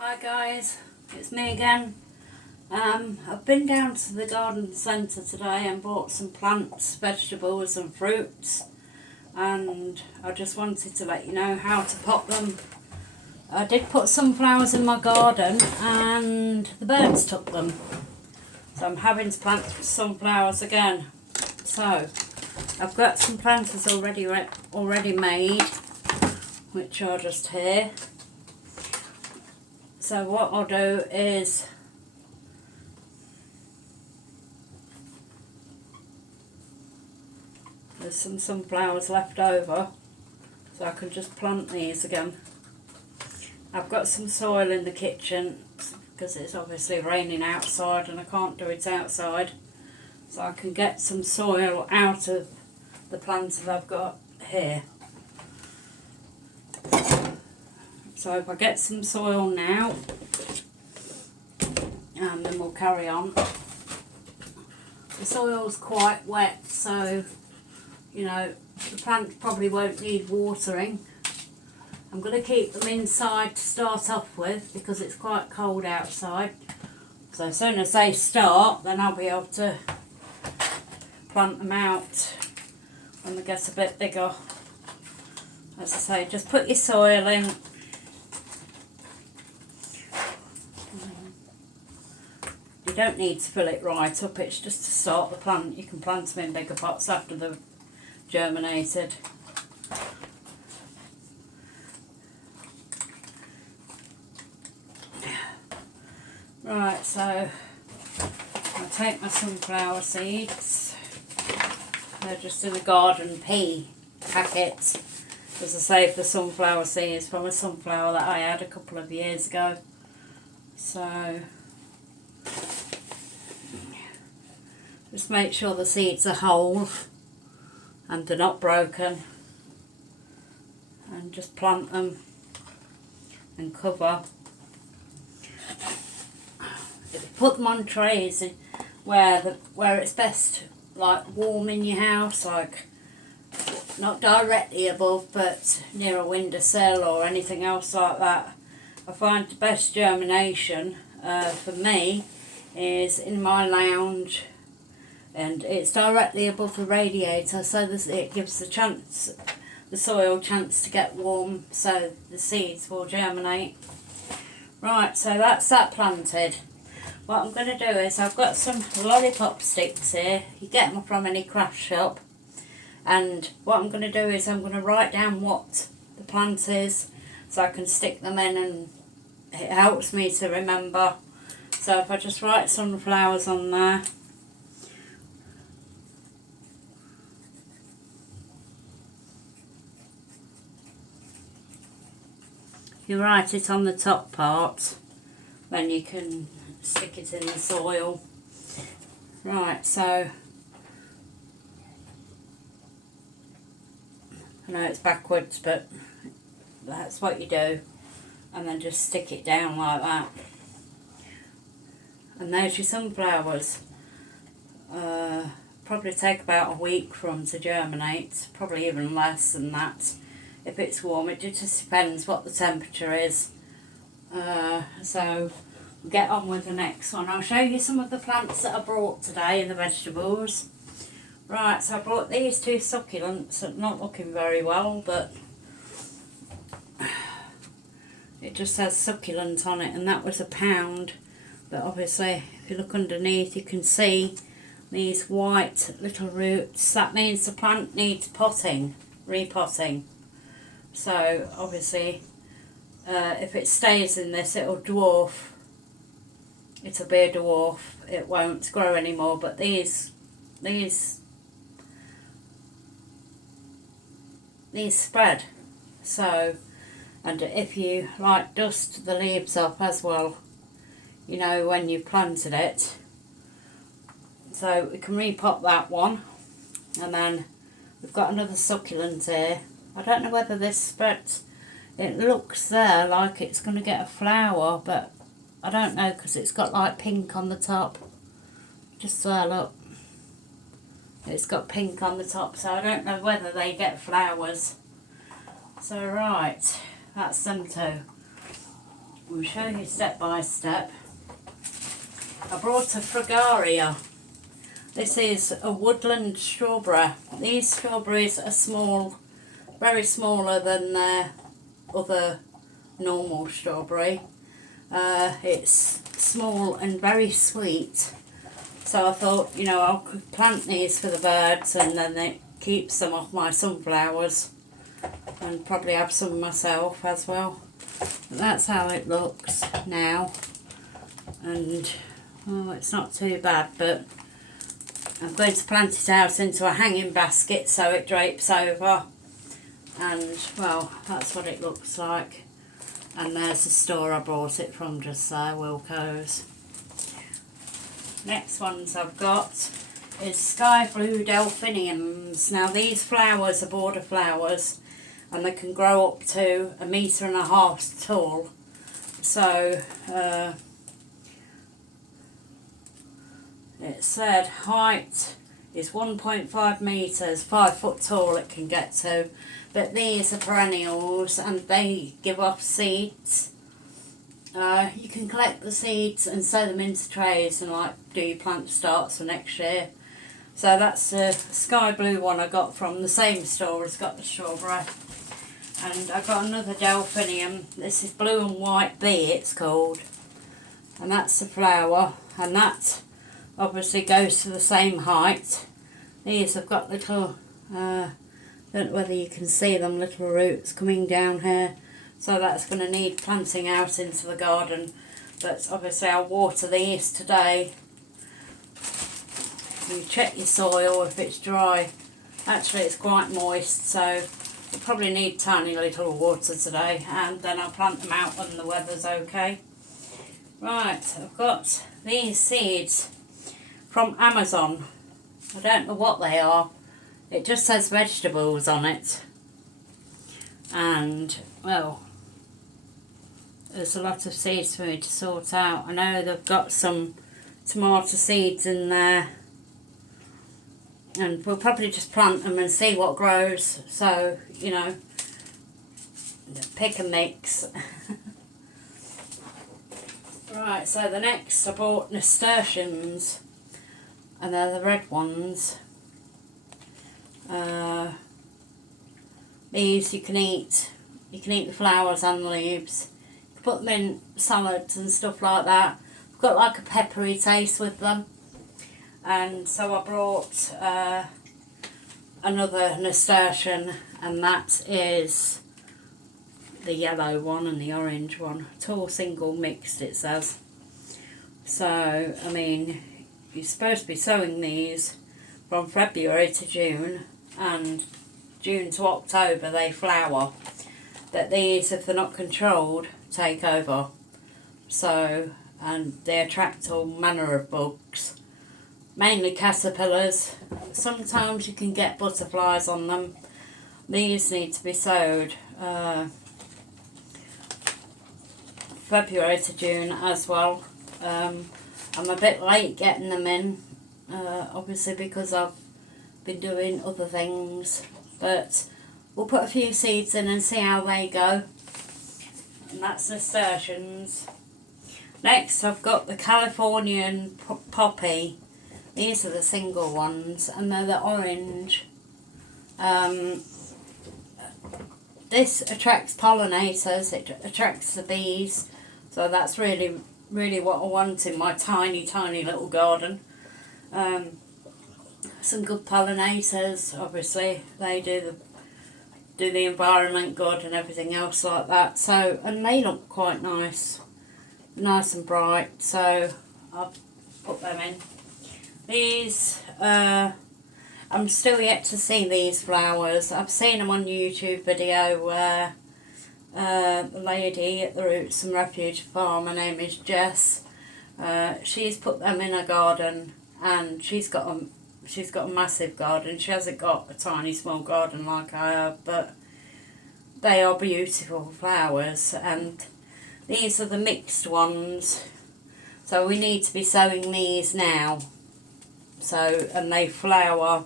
Hi guys, it's me again. I've been down to the garden centre today and bought some plants, vegetables and fruits, and I just wanted to let you know how to pot them. I did put sunflowers in my garden and the birds took them, so I'm having to plant sunflowers again. So I've got some planters already made, which are just here. So what I'll do is there's some sunflowers left over, so I can just plant these again. I've got some soil in the kitchen because it's obviously raining outside and I can't do it outside, so I can get some soil out of the plants that I've got here. So if I get some soil now, and then we'll carry on. The soil's quite wet, so you know the plants probably won't need watering. I'm going to keep them inside to start off with because it's quite cold outside. So as soon as they start, then I'll be able to plant them out when they get a bit bigger. As I say, just put your soil in. You don't need to fill it right up, it's just to start the plant. You can plant them in bigger pots after they've germinated. Right, so I'll take my sunflower seeds. They're just in a garden pea packet. As I say, the sunflower seeds from a sunflower that I had a couple of years ago. So just make sure the seeds are whole and they're not broken, and just plant them and cover. If you put them on trays where it's best, like warm in your house, like not directly above but near a windowsill or anything else like that, I find the best germination for me is in my lounge, and it's directly above the radiator, so it gives the soil chance to get warm, so the seeds will germinate. Right, so that's that planted. What I'm going to do is I've got some lollipop sticks here. You get them from any craft shop. And what I'm going to do is I'm going to write down what the plant is so I can stick them in, and it helps me to remember. So if I just write sunflowers on there. You write it on the top part, then you can stick it in the soil. Right, so I know it's backwards, but that's what you do, and then just stick it down like that. And there's your sunflowers. Probably take about a week for them to germinate, probably even less than that if it's warm. It just depends what the temperature is. So we'll get on with the next one. I'll show you some of the plants that I brought today and the vegetables. Right, so I brought these two succulents that are not looking very well, but it just says succulent on it, and that was £1. But obviously if you look underneath you can see these white little roots. That means the plant needs potting, repotting. So obviously if it stays in this, it'll dwarf. It'll be a dwarf. It won't grow anymore. But these spread. So, and if you like dust the leaves off as well, you know, when you've planted it. So we can repot that one, and then we've got another succulent here. I don't know whether this spreads. It looks there like it's going to get a flower, but I don't know because it's got like pink on the top. Just there, look. It's got pink on the top, so I don't know whether they get flowers. So right, that's them two. We'll show you step by step. I brought a fragaria. This is a woodland strawberry. These strawberries are small, very smaller than their other normal strawberry. It's small and very sweet. So I thought, you know, I could plant these for the birds and then it keeps some off my sunflowers and probably have some myself as well. But that's how it looks now. And, oh, it's not too bad, but I'm going to plant it out into a hanging basket so it drapes over. And, well, that's what it looks like. And there's the store I bought it from just there, Wilco's. Next ones I've got is sky blue delphiniums. Now these flowers are border flowers and they can grow up to 1.5 meters tall. So it said height is 1.5 meters, 5 foot tall it can get to. But these are perennials and they give off seeds. You can collect the seeds and sow them into trays and like do your plant starts for next year. So that's the sky blue one I got from the same store as got the strawberry. And I got another delphinium. This is blue and white bee it's called. And that's the flower. And that obviously goes to the same height. These have got little, don't know whether you can see them, little roots coming down here. So that's going to need planting out into the garden. But obviously I'll water these today. You check your soil if it's dry. Actually it's quite moist, so you probably need tiny little water today. And then I'll plant them out when the weather's okay. Right, I've got these seeds from Amazon. I don't know what they are. It just says vegetables on it. And, well, there's a lot of seeds for me to sort out. I know they've got some tomato seeds in there. And we'll probably just plant them and see what grows. So, you know, pick and mix. Right, so the next I bought nasturtiums. And they're the red ones. These you can eat the flowers and the leaves. You can put them in salads and stuff like that. I've got like a peppery taste with them. And so I brought another nasturtium, and that is the yellow one and the orange one. Tall single mixed it says. So, I mean, you're supposed to be sowing these from February to June, and June to October they flower. But these, if they're not controlled, take over. So, and they attract all manner of bugs. Mainly caterpillars. Sometimes you can get butterflies on them. These need to be sowed February to June as well. I'm a bit late getting them in, obviously because I've been doing other things, but we'll put a few seeds in and see how they go. And that's nasturtiums. Next I've got the Californian poppy. These are the single ones and they're the orange. This attracts pollinators, it attracts the bees, so that's really what I want in my tiny little garden. Some good pollinators, obviously they do the environment good and everything else like that. So, and they look quite nice and bright, so I'll put them in. These, I'm still yet to see these flowers. I've seen them on YouTube video where the lady at the Roots and Refuge Farm, her name is Jess, she's put them in her garden, and she's got a massive garden. She hasn't got a tiny small garden like I have, but they are beautiful flowers. And these are the mixed ones, so we need to be sowing these now. So, and they flower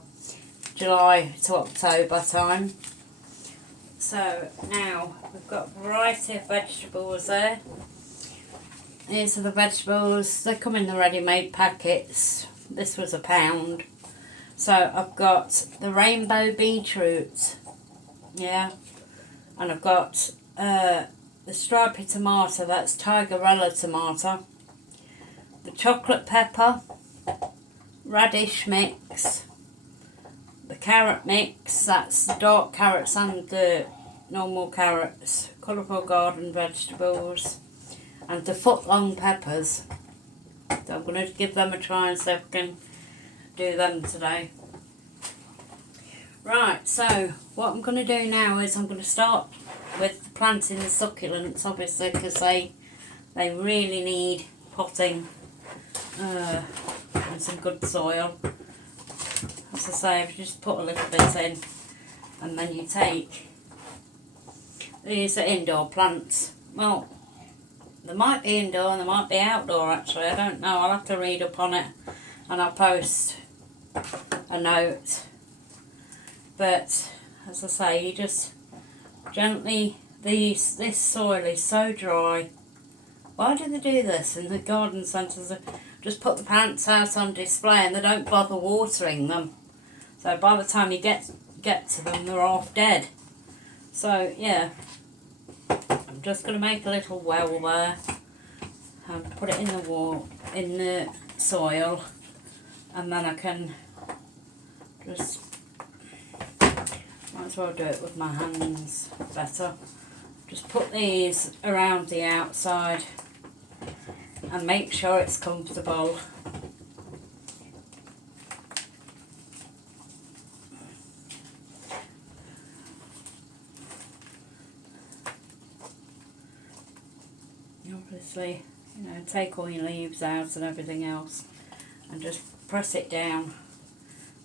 July to October time. So now we've got a variety of vegetables there. These are the vegetables. They come in the ready-made packets. This was £1. So I've got the rainbow beetroot, yeah, and I've got the stripy tomato, that's tigerella tomato, the chocolate pepper, radish mix, the carrot mix, that's the dark carrots and the normal carrots, colourful garden vegetables, and the foot-long peppers. So I'm going to give them a try and see if I can do them today. Right, so what I'm going to do now is I'm going to start with planting the succulents, obviously, because they really need potting and some good soil. As I say, if you just put a little bit in, and then you take these are indoor plants. Well, they might be indoor and they might be outdoor actually, I don't know, I'll have to read up on it and I'll post a note. But as I say, you just gently, this soil is so dry. Why do they do this in the garden centres? Just put the plants out on display and they don't bother watering them. So by the time you get to them, they're half dead. So yeah, I'm just going to make a little well there and put it in the soil, and then I can just, might as well do it with my hands better. Just put these around the outside and make sure it's comfortable. Obviously, you know, take all your leaves out and everything else and just press it down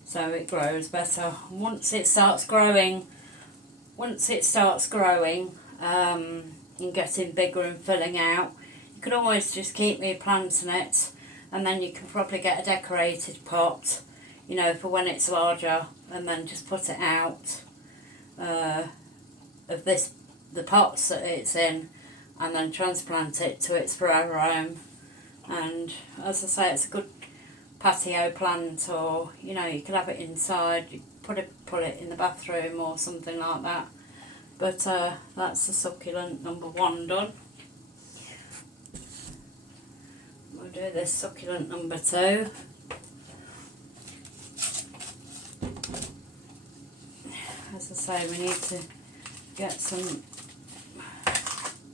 so it grows better. Once it starts growing and getting bigger and filling out, you can always just keep replanting it, and then you can probably get a decorated pot, you know, for when it's larger, and then just put it out of the pots that it's in, and then transplant it to its forever home. And as I say, it's a good patio plant, or you know, you could have it inside, you put it in the bathroom or something like that. But that's the succulent number 1 done. We'll do this succulent number 2. As I say, we need to get some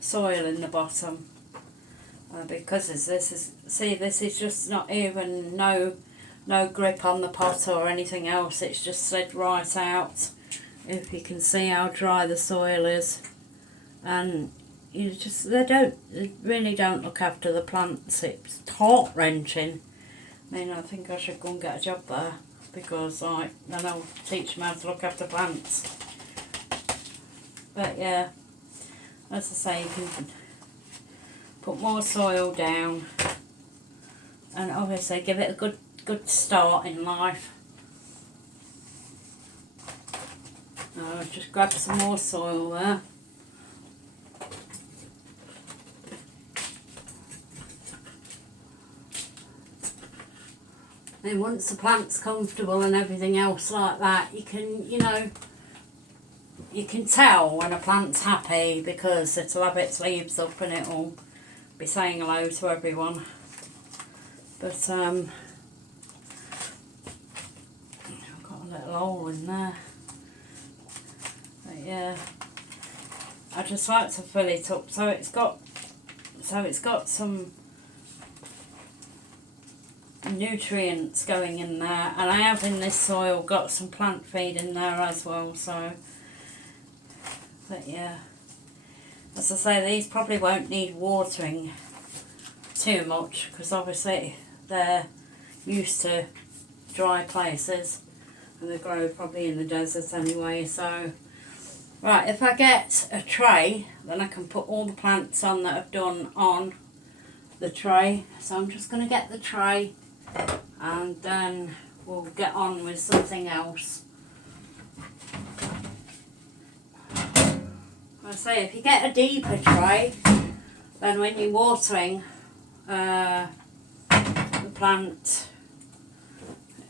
soil in the bottom because this is just not even no grip on the pot or anything else, it's just slid right out. If you can see how dry the soil is, and they really don't look after the plants. It's heart-wrenching. I mean, I think I should go and get a job there, because then I'll teach them how to look after plants. But yeah, as I say, you can put more soil down and obviously give it a good start in life. Just grab some more soil there. Then once the plant's comfortable and everything else like that, you can, you know, you can tell when a plant's happy because it'll have its leaves up and it'll be saying hello to everyone. But I've got a little hole in there. But yeah, I just like to fill it up so it's got some nutrients going in there, and I have in this soil got some plant feed in there as well. So, but yeah, as I say, these probably won't need watering too much because obviously they're used to dry places and they grow probably in the desert anyway. So right, if I get a tray, then I can put all the plants on that I've done on the tray. So I'm just going to get the tray and then we'll get on with something else. I say, if you get a deeper tray, then when you're watering the plant.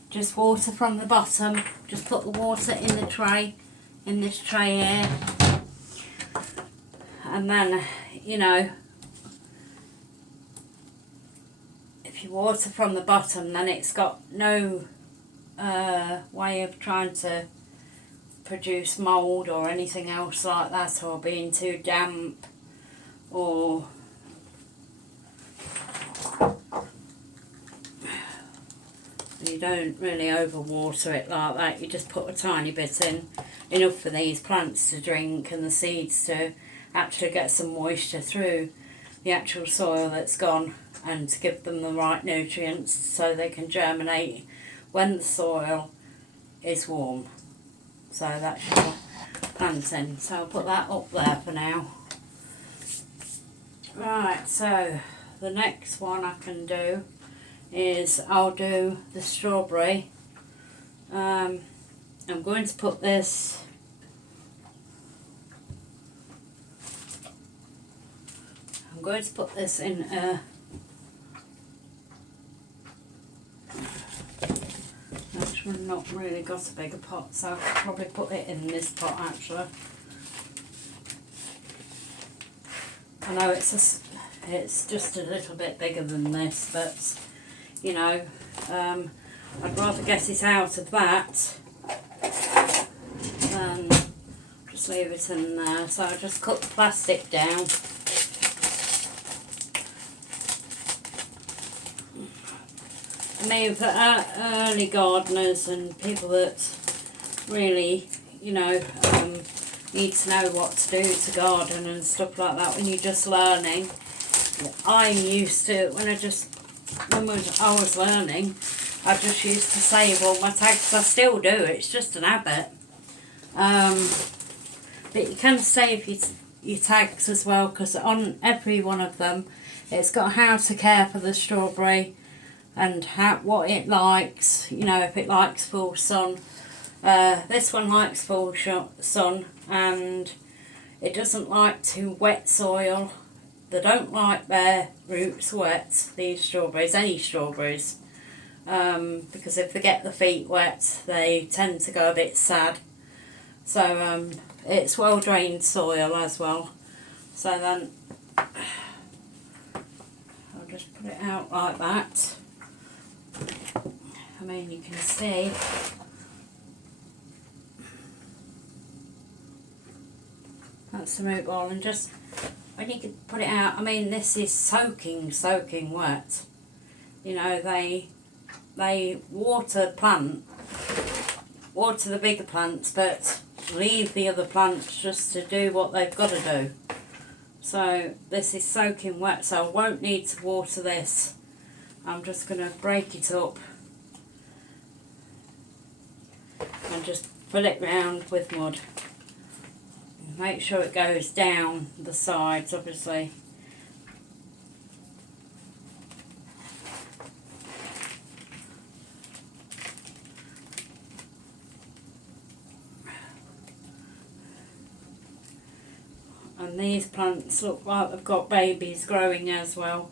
Just water from the bottom. Just put the water in the tray, in this tray here. And then, you know, if you water from the bottom, then it's got no way of trying to produce mould or anything else like that, or being too damp, or you don't really overwater it like that. You just put a tiny bit in, enough for these plants to drink and the seeds to actually get some moisture through the actual soil that's gone, and to give them the right nutrients so they can germinate when the soil is warm. So that's your planting. So I'll put that up there for now. Right, so the next one I can do is I'll do the strawberry. I'm going to put this in a actually not really got a bigger pot, so I'll probably put it in this pot actually. I know it's just a little bit bigger than this, but you know, I'd rather get it out of that than just leave it in there. So I just cut the plastic down. I mean, for early gardeners and people that really, you know, need to know what to do to garden and stuff like that when you're just learning. I'm used to, when I was learning, I just used to save all my tags. I still do, it's just an habit. But you can save your tags as well, because on every one of them it's got how to care for the strawberry and what it likes, you know, if it likes full sun. This one likes full sun, and it doesn't like too wet soil. They don't like their roots wet, these strawberries, any strawberries, because if they get the feet wet they tend to go a bit sad. So it's well drained soil as well. So then I'll just put it out like that. I mean, you can see that's the root ball, and just when you can put it out, I mean, this is soaking wet. You know, they water the bigger plants, but leave the other plants just to do what they've got to do. So this is soaking wet, so I won't need to water this. I'm just going to break it up and just fill it round with mud. Make sure it goes down the sides, obviously. And these plants look like they've got babies growing as well.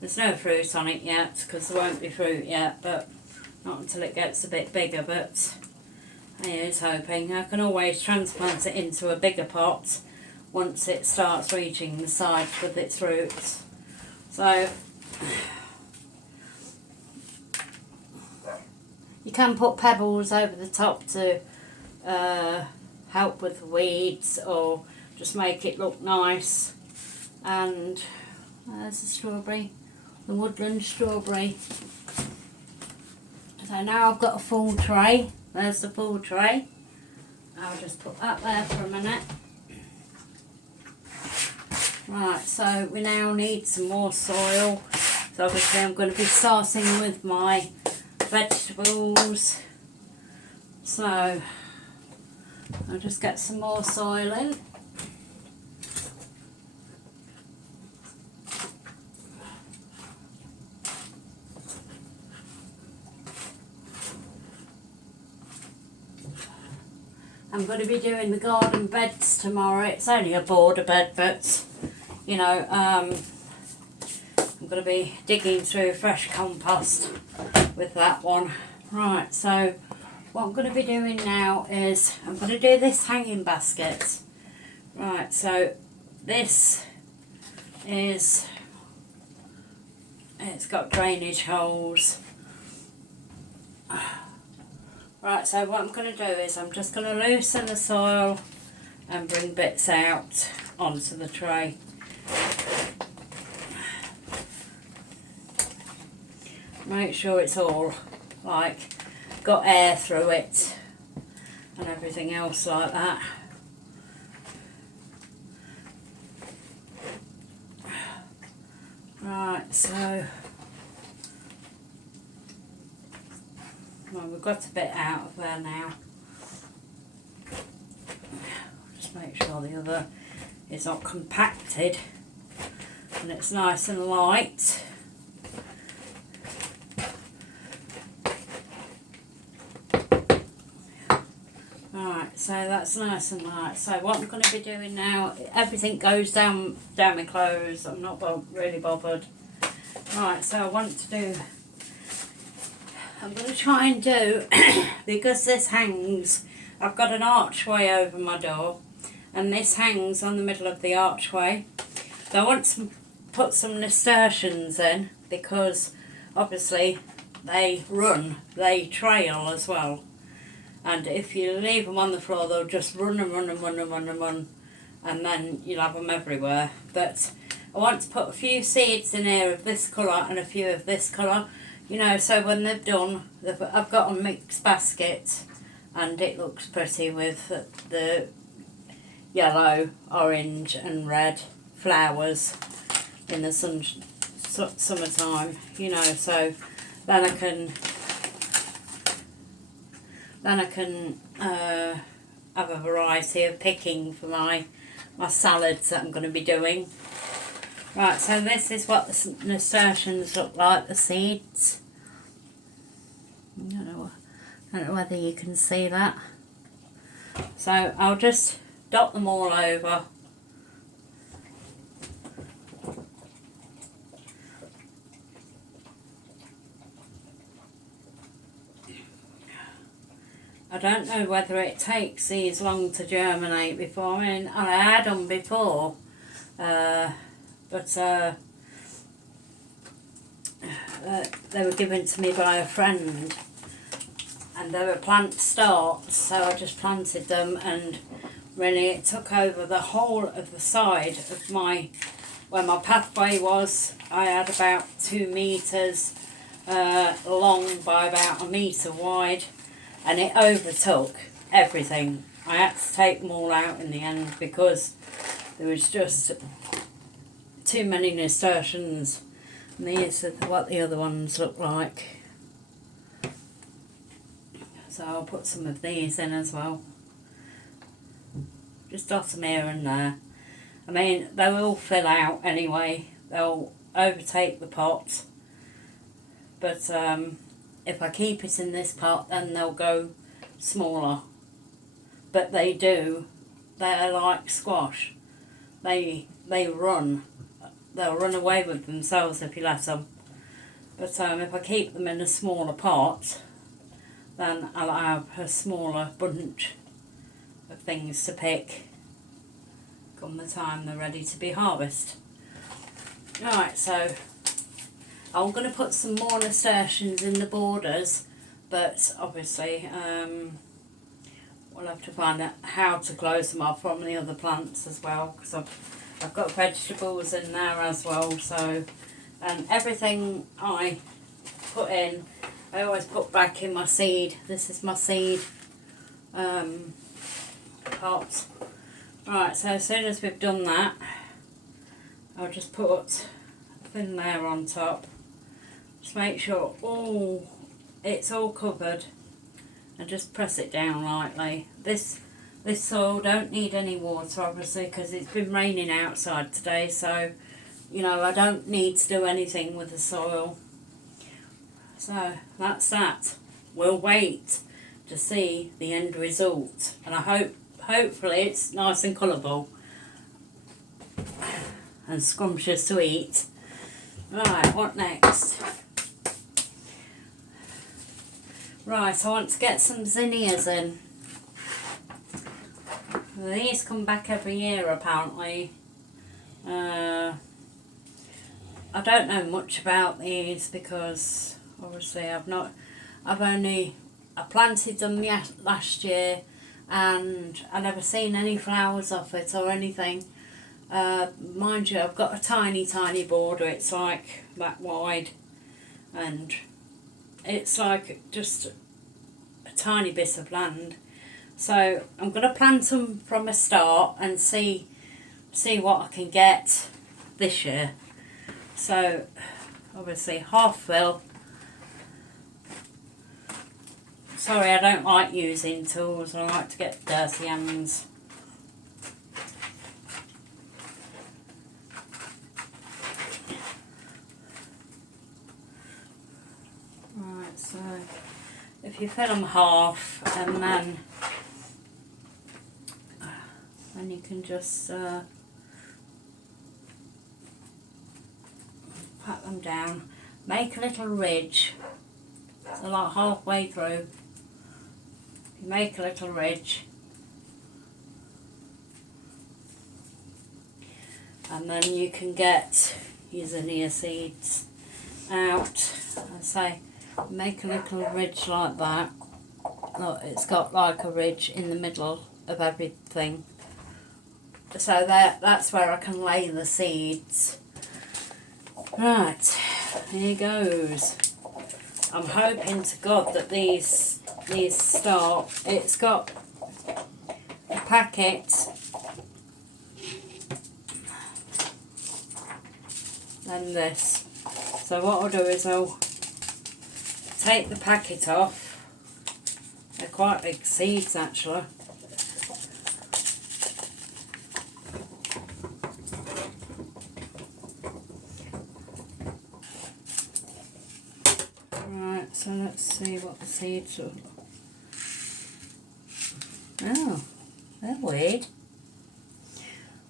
There's no fruit on it yet, because there won't be fruit yet, but not until it gets a bit bigger. But here's hoping. I can always transplant it into a bigger pot once it starts reaching the sides with its roots. So you can put pebbles over the top to help with the weeds, or just make it look nice. And there's the strawberry, the woodland strawberry. So now I've got a full tray. There's the full tray. I'll just put that there for a minute. Right, so we now need some more soil. So obviously I'm going to be starting with my vegetables. So I'll just get some more soil in. I'm going to be doing the garden beds tomorrow. It's only a border bed, but you know, I'm I'm going to be digging through fresh compost with that one. Right, so what I'm going to be doing now is I'm going to do this hanging basket. Right, so this is, it's got drainage holes. Right, so what I'm going to do is I'm just going to loosen the soil and bring bits out onto the tray. Make sure it's all like got air through it and everything else like that. Right, so well, we've got a bit out of there now. Just make sure the other is not compacted and it's nice and light. Right, so that's nice and light. So what I'm going to be doing now, everything goes down my clothes. I'm not really bothered. Right, so I want to do, I'm going to try and do, because this hangs, I've got an archway over my door, and this hangs on the middle of the archway. So I want to put some nasturtiums in, because obviously they trail as well. And if you leave them on the floor, they'll just run and run and run and run and run, and then you'll have them everywhere. But I want to put a few seeds in here of this colour and a few of this colour, you know, so when they've done, I've got a mixed basket, and it looks pretty with the yellow, orange and red flowers in the summertime, you know, so then I can have a variety of picking for my salads that I'm going to be doing. Right, so this is what the nasturtiums look like, the seeds. I don't know whether you can see that. So I'll just dot them all over. I don't know whether it takes these long to germinate before. I mean, I had them before, but they were given to me by a friend, and they were plant starts, so I just planted them, and really it took over the whole of the side of where my pathway was. I had about 2 metres long by about 1 metre wide. And it overtook everything. I had to take them all out in the end because there was just too many nasturtiums. And these are what the other ones look like. So I'll put some of these in as well. Just dot them here and there. I mean, they will fill out anyway. They'll overtake the pot. But if I keep it in this pot, then they'll go smaller. But they're like squash. They run. They'll run away with themselves if you let them. But if I keep them in a smaller pot, then I'll have a smaller bunch of things to pick come the time they're ready to be harvested. Right, so I'm going to put some more nasturtiums in the borders, but obviously we'll have to find out how to close them off from the other plants as well, because I've got vegetables in there as well. So, and everything I put in, I always put back in my seed. This is my seed pot. Right, so as soon as we've done that, I'll just put a thin layer on top. Just make sure it's all covered, and just press it down lightly. This soil don't need any water obviously, because it's been raining outside today, so you know I don't need to do anything with the soil. So that's that. We'll wait to see the end result, and hopefully it's nice and colourful and scrumptious to eat. Right, what next? Right, I want to get some zinnias in. These come back every year apparently. I don't know much about these because obviously I planted them last year and I never seen any flowers off it or anything. Mind you, I've got a tiny border. It's like that wide and it's like just a tiny bit of land. So I'm going to plant them from a start and see what I can get this year. So obviously half fill. Sorry, I don't like using tools. I like to get dirty hands. Right, so if you fill them half and then you can just pat them down, make a little ridge, so like halfway through you make a little ridge and then you can get your zinnia seeds out. I say make a little ridge like that. Look, it's got like a ridge in the middle of everything. So that's where I can lay the seeds. Right, here goes. I'm hoping to God that these start. It's got a packet and this. So what I'll do is I'll take the packet off. They're quite big seeds actually. So let's see what the seeds are. Oh, they're weird.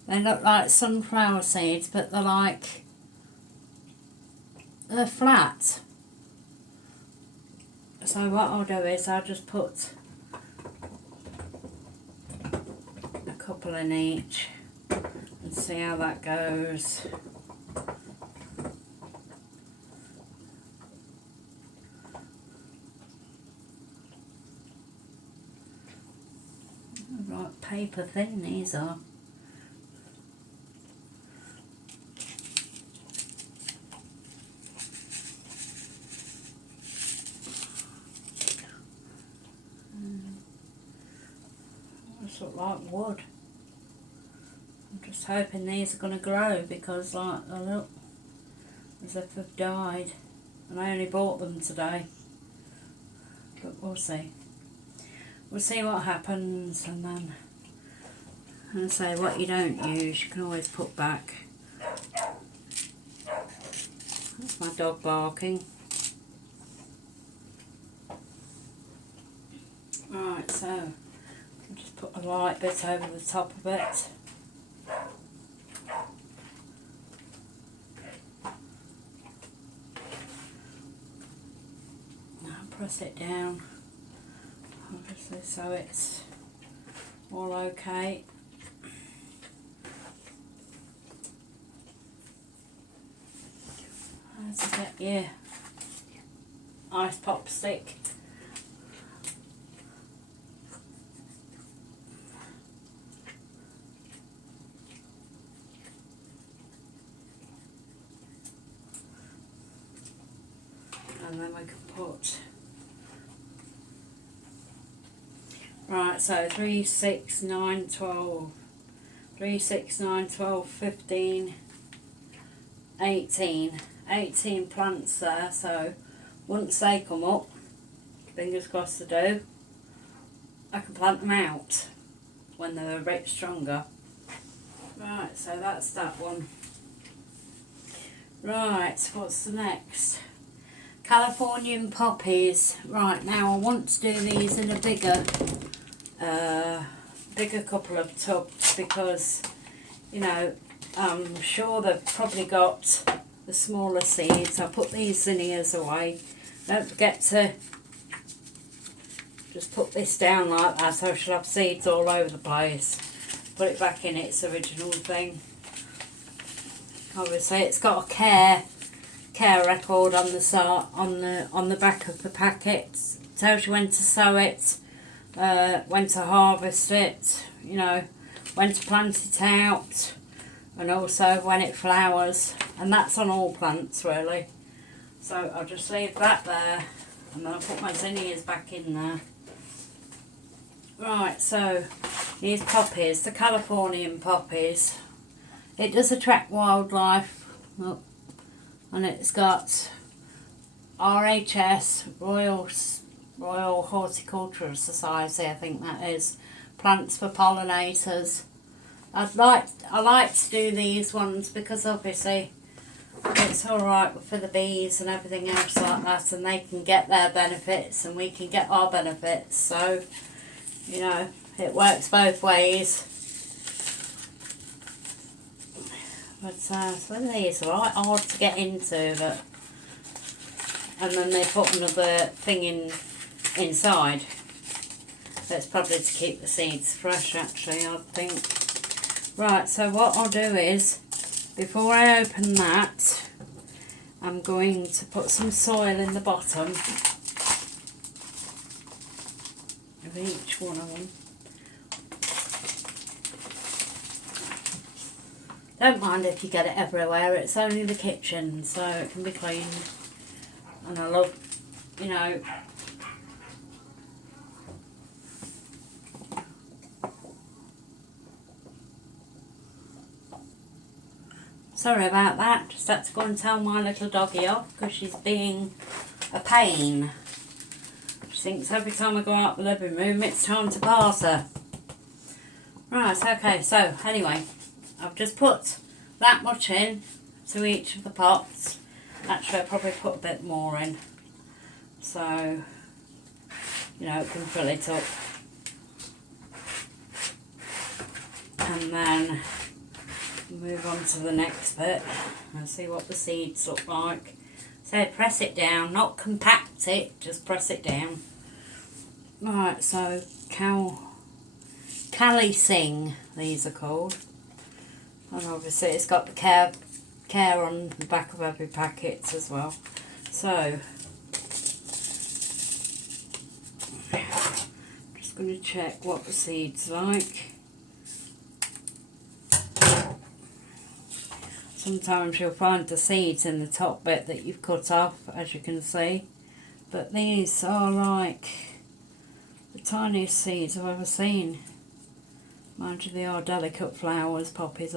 They look like sunflower seeds, but they're flat. So what I'll do is I'll just put a couple in each and see how that goes. Right, paper thin these are. These look like wood. I'm just hoping these are going to grow because like they look as if they've died and I only bought them today, but we'll see. We'll see what happens, and then and say what you don't use you can always put back. That's my dog barking. Right, so I'll just put a light bit over the top of it. Now press it down, obviously, so it's all okay. How to get your ice pop stick. And then we can put, right, so 3, 6, 9, 12, 3, 6, 9, 12, 15, 18, 18 plants there, so once they come up, fingers crossed to do, I can plant them out when they're a bit stronger. Right, so that's that one. Right, what's the next? Californian poppies. Right, now I want to do these in a bigger couple of tubs because, you know, I'm sure they've probably got the smaller seeds. I'll put these zinnias away. Don't forget to just put this down like that so I should have seeds all over the place. Put it back in its original thing. Obviously it's got a care record on the back of the packet. It tells you when to sow it, when to harvest it, you know, when to plant it out, and also when it flowers, and that's on all plants really. So I'll just leave that there, and then I'll put my zinnias back in there. Right, so these poppies, the Californian poppies, it does attract wildlife. Look, and it's got RHS, Royal Horticultural Society, I think that is, plants for pollinators. I like to do these ones because obviously it's alright for the bees and everything else like that, and they can get their benefits and we can get our benefits, so you know, it works both ways. But some of these are right hard to get into, but and then they put another thing inside. That's probably to keep the seeds fresh actually, I think. Right, so what I'll do is, before I open that, I'm going to put some soil in the bottom of each one of them. Don't mind if you get it everywhere, it's only the kitchen, so it can be cleaned. And I love, you know, sorry about that, just had to go and tell my little doggy off because she's being a pain. She thinks every time I go out the living room it's time to pass her. Right, okay, so anyway, I've just put that much in to each of the pots. Actually, I'll probably put a bit more in, so, you know, it can fill it up. And then move on to the next bit and see what the seeds look like. So press it down, not compact it, just press it down. Right, so Cali Sing, these are called. And obviously it's got the care on the back of every packet as well. So just going to check what the seeds like. Sometimes you'll find the seeds in the top bit that you've cut off, as you can see. But these are like the tiniest seeds I've ever seen. Mind you, they are delicate flowers, poppies.